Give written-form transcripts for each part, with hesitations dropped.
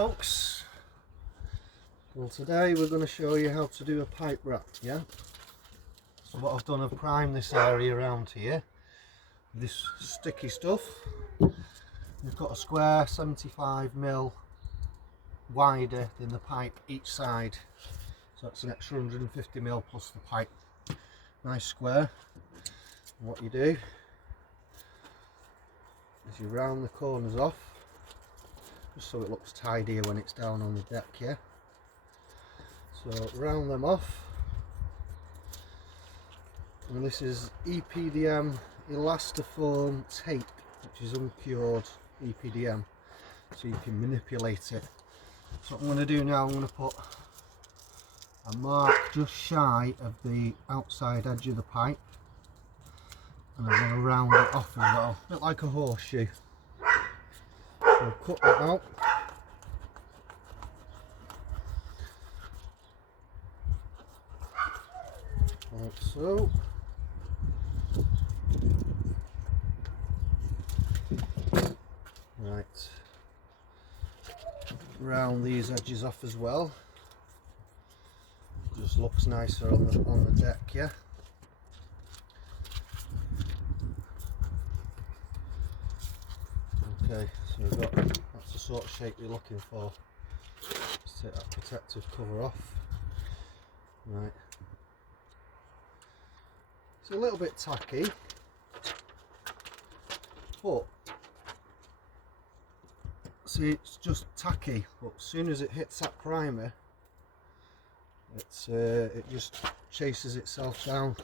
folks, well today we're going to show you how to do a pipe wrap. Yeah, so what I've done, I've primed this area around here with this sticky stuff. We've got a square 75mm wider than the pipe each side, so that's an extra 150mm plus the pipe. Nice square. And what you do is you round the corners off just so it looks tidier when it's down on the deck. Yeah, so round them off, and this is EPDM Elastoform tape, which is uncured EPDM, so you can manipulate it. So what I'm going to do now, I'm going to put a mark just shy of the outside edge of the pipe, and I'm going to round it off as well, a bit like a horseshoe. So cut that out. Like so. Right. Round these edges off as well. Just looks nicer on the deck, yeah. Okay, so we've got, that's the sort of shape you're looking for. Let's take that protective cover off. Right. It's a little bit tacky, but see, it's just tacky, but as soon as it hits that primer, it just chases itself down.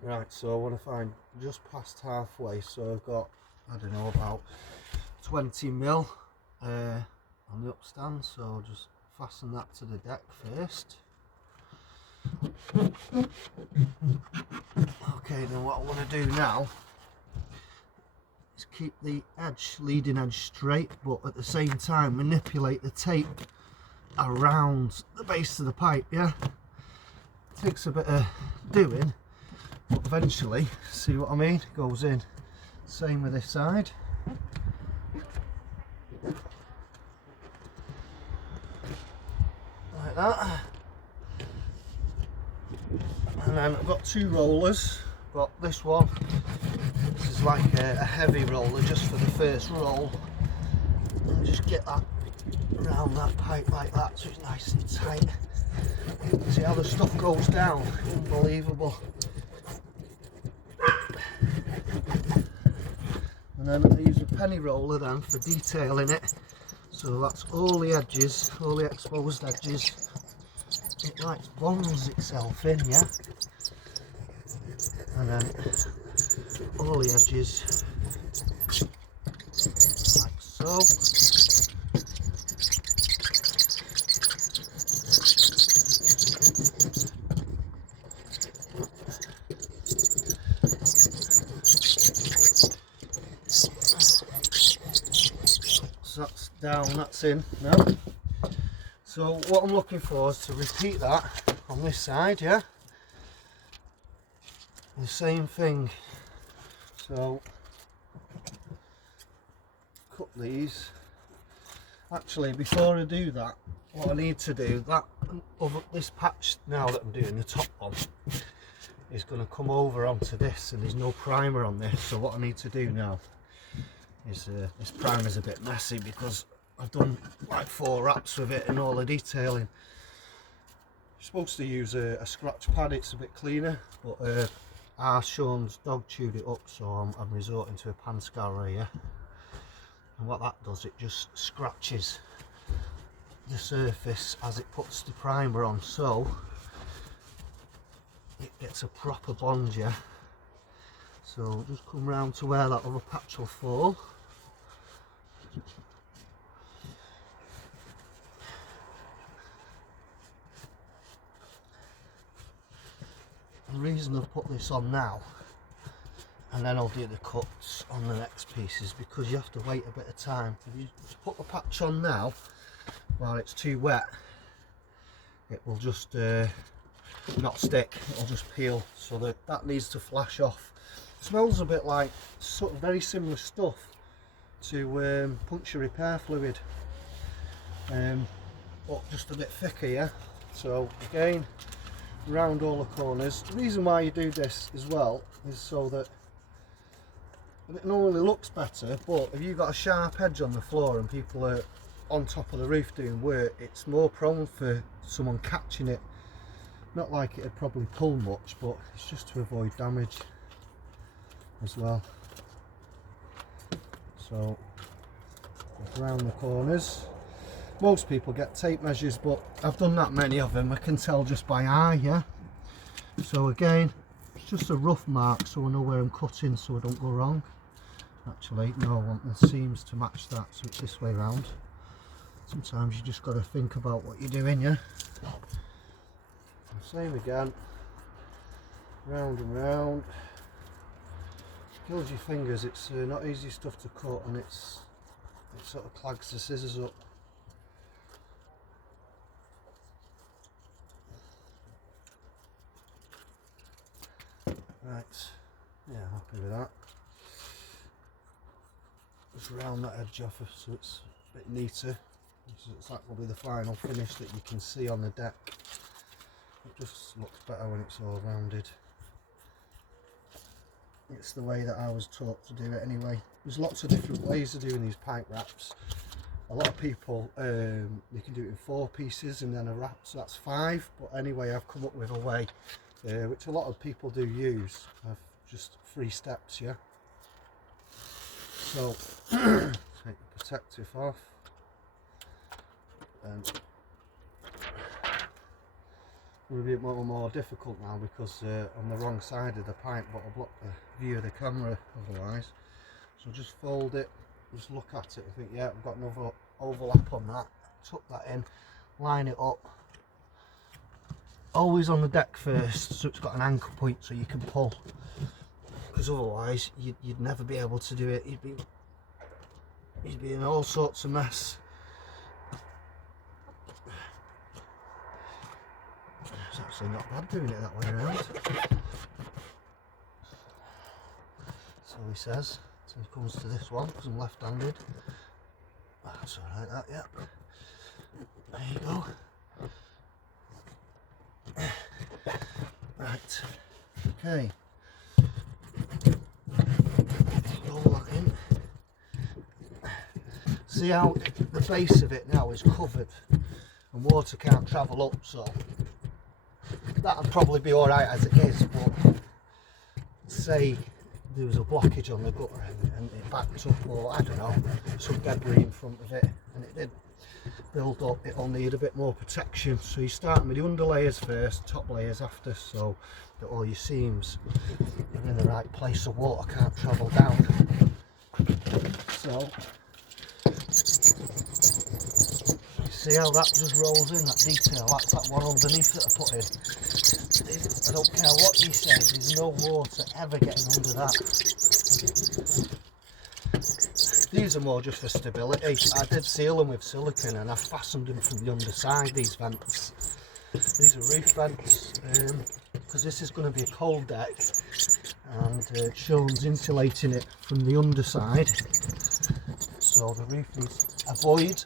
Right, so I want to find just past halfway, so I've got, I don't know, about 20mm on the upstand, so I'll just fasten that to the deck first. Okay, then what I want to do now is keep the edge, leading edge straight, but at the same time manipulate the tape around the base of the pipe. Yeah, it takes a bit of doing, but eventually, see what I mean, goes in. Same with this side. Like that. And then I've got two rollers. Got this one. This is like a heavy roller just for the first roll. And just get that around that pipe like that, so it's nice and tight. See how the stuff goes down? Unbelievable. And then I use a penny roller then for detailing it. So that's all the edges, all the exposed edges. It like bonds itself in, yeah. And then all the edges like so. So that's down, that's in now. So what I'm looking for is to repeat that on this side, yeah. The same thing. So cut these. Actually, before I do that, what I need to do, that over this patch now that I'm doing, the top one, is going to come over onto this, and there's no primer on this. So what I need to do now is this primer's a bit messy because I've done like 4 wraps with it and all the detailing. You're supposed to use a scratch pad, it's a bit cleaner, but our Sean's dog chewed it up, so I'm resorting to a pan scourer here. And what that does, it just scratches the surface as it puts the primer on, so it gets a proper bond, yeah. So just come round to where that other patch will fall. The reason I've put this on now, and then I'll do the cuts on the next piece, is because you have to wait a bit of time. If you put the patch on now while it's too wet, it will just not stick, it'll just peel, so that needs to flash off. It smells a bit like sort of very similar stuff to puncture repair fluid, but just a bit thicker, yeah. So again, round all the corners. The reason why you do this as well is so that it normally looks better, but if you've got a sharp edge on the floor and people are on top of the roof doing work, it's more prone for someone catching it. Not like it'd probably pull much, but it's just to avoid damage as well. So around the corners. Most people get tape measures, but I've done that many of them, I can tell just by eye, yeah. So again, it's just a rough mark so I know where I'm cutting so I don't go wrong. Actually, no, I want the seams to match that, so it's this way around. Sometimes you just got to think about what you're doing, yeah. Same again, round and round. Kills your fingers. It's not easy stuff to cut, and it sort of clogs the scissors up. Right, yeah, happy with that. Just round that edge off so it's a bit neater. That will be the final finish that you can see on the deck. It just looks better when it's all rounded. It's the way that I was taught to do it anyway. There's lots of different ways of doing these pipe wraps. A lot of people, they can do it in 4 pieces and then a wrap, so that's 5. But anyway, I've come up with a way, which a lot of people do use, of just 3 steps, yeah. So, take the protective off. And will be a bit more difficult now because on the wrong side of the pipe, but I'll block the view of the camera otherwise. So just fold it, just look at it and think, yeah, I've got another overlap on that. Tuck that in, line it up. Always on the deck first, so it's got an anchor point so you can pull. Because otherwise, you'd never be able to do it. You'd be in all sorts of mess. It's actually not bad doing it that way around. So he says, so he comes to this one because I'm left-handed. That's alright, that, yeah. There you go. Right, okay. Roll that in. See how the base of it now is covered and water can't travel up, so that'll probably be alright as it is, but say there was a blockage on the gutter and it backed up, or I don't know, some debris in front of it and it did build up, it'll need a bit more protection. So you're starting with the under layers first, top layers after, so that all your seams are in the right place so water can't travel down. So see how that just rolls in, that detail, that's that one underneath that I put in. I don't care what you say, there's no water ever getting under that. These are more just for stability. I did seal them with silicone and I fastened them from the underside, these vents. These are roof vents, because this is going to be a cold deck, and Sean's insulating it from the underside, so the roof needs a void.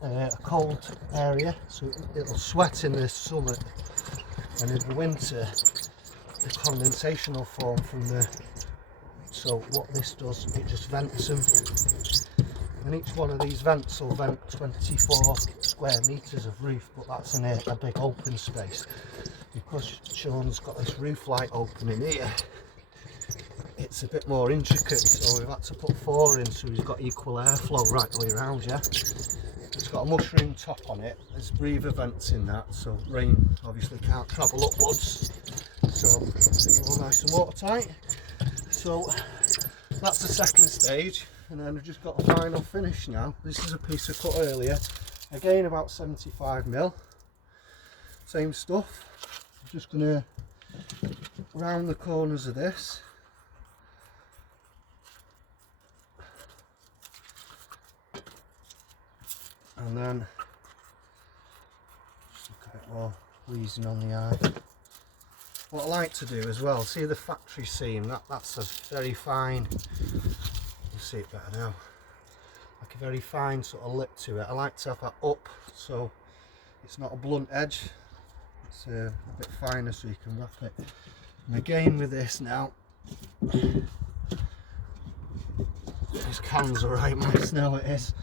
A cold area, so it'll sweat in the summer, and in the winter the condensation will form from the, so what this does, it just vents them, and each one of these vents will vent 24 square metres of roof, but that's in a big open space. Because Sean's got this roof light opening here, it's a bit more intricate, so we've had to put 4 in so he's got equal airflow right the way around, yeah. It's got a mushroom top on it, there's breather vents in that, so rain obviously can't travel upwards, so it's all nice and watertight. So that's the second stage, and then we've just got a final finish now. This is a piece I cut earlier, again about 75mm, same stuff. I'm just going to round the corners of this. And then just look a bit more pleasing on the eye. What I like to do as well, see the factory seam, that's a very fine, you see it better now, like a very fine sort of lip to it. I like to have that up so it's not a blunt edge, it's a bit finer so you can wrap it. And again with this now, this can's a right mess now, it is.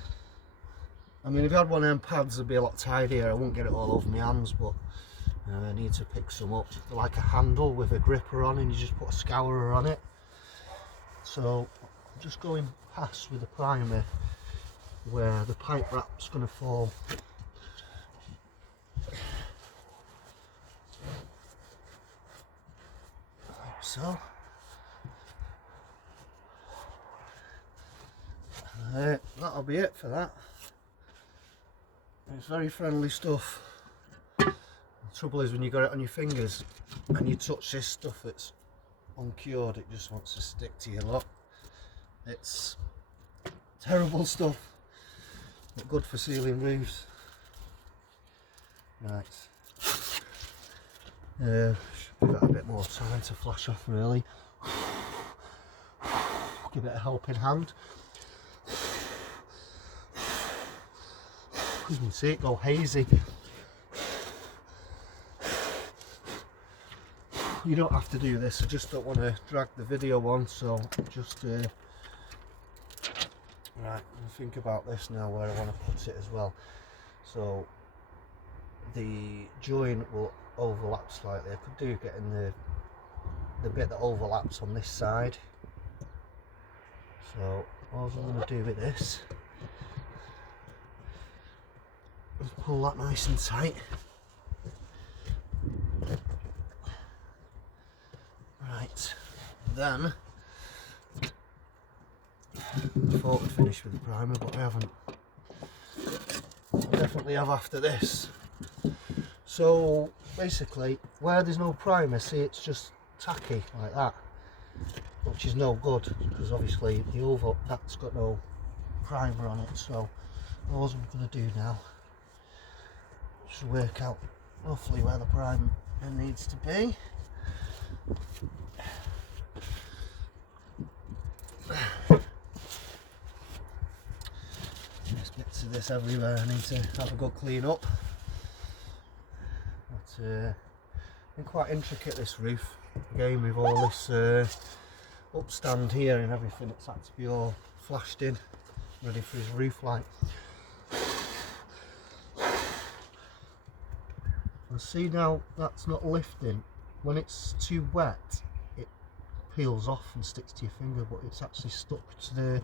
I mean, if you had one of them pads it'd be a lot tidier, I won't get it all over my hands, but I need to pick some up. They're like a handle with a gripper on and you just put a scourer on it. So I'm just going past with the primer where the pipe wrap's going to fall. Like so. That'll be it for that. It's very friendly stuff. The trouble is when you got it on your fingers and you touch this stuff that's uncured, it just wants to stick to your lot. It's terrible stuff, but good for sealing roofs. Right. We've got a bit more time to flash off really. Give it a helping hand. You can see it go hazy. You don't have to do this, I just don't want to drag the video on, so just right, think about this now where I want to put it as well. So the joint will overlap slightly. I could do getting the bit that overlaps on this side. So all I'm going to do with this is pull that nice and tight. Right, then I thought we'd finish with the primer, but I haven't. I'll definitely have after this. So basically, where there's no primer, see, it's just tacky like that, which is no good because obviously the oval that's got no primer on it. So all I'm going to do now is work out roughly where the primer needs to be. There's bits of this everywhere I need to have a good clean up. But been quite intricate, this roof. Again with all this upstand here and everything, it's had to be all flashed in, ready for his roof light. And see now that's not lifting. When it's too wet it peels off and sticks to your finger, but it's actually stuck to the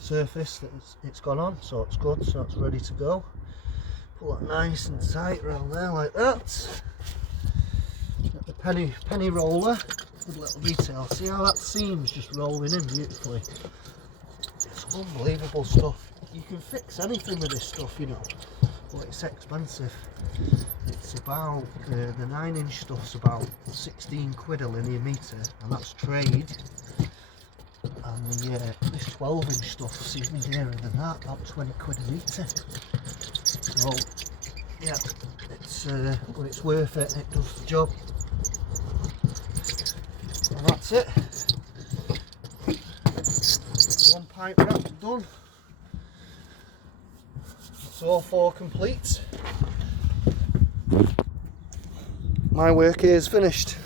surface that it's gone on, so it's good, so it's ready to go. Pull that nice and tight around there like that. Get the penny roller, good little detail. See how that seam's just rolling in beautifully. It's unbelievable stuff. You can fix anything with this stuff, you know, but it's expensive. It's about the 9-inch stuff's about 16 quid a linear metre, and that's trade. And this 12-inch stuff's even dearer than that, about 20 quid a metre. So yeah, but it's worth it. It does the job. And that's it. One pipe wrap done. That's all 4 complete. My work here is finished.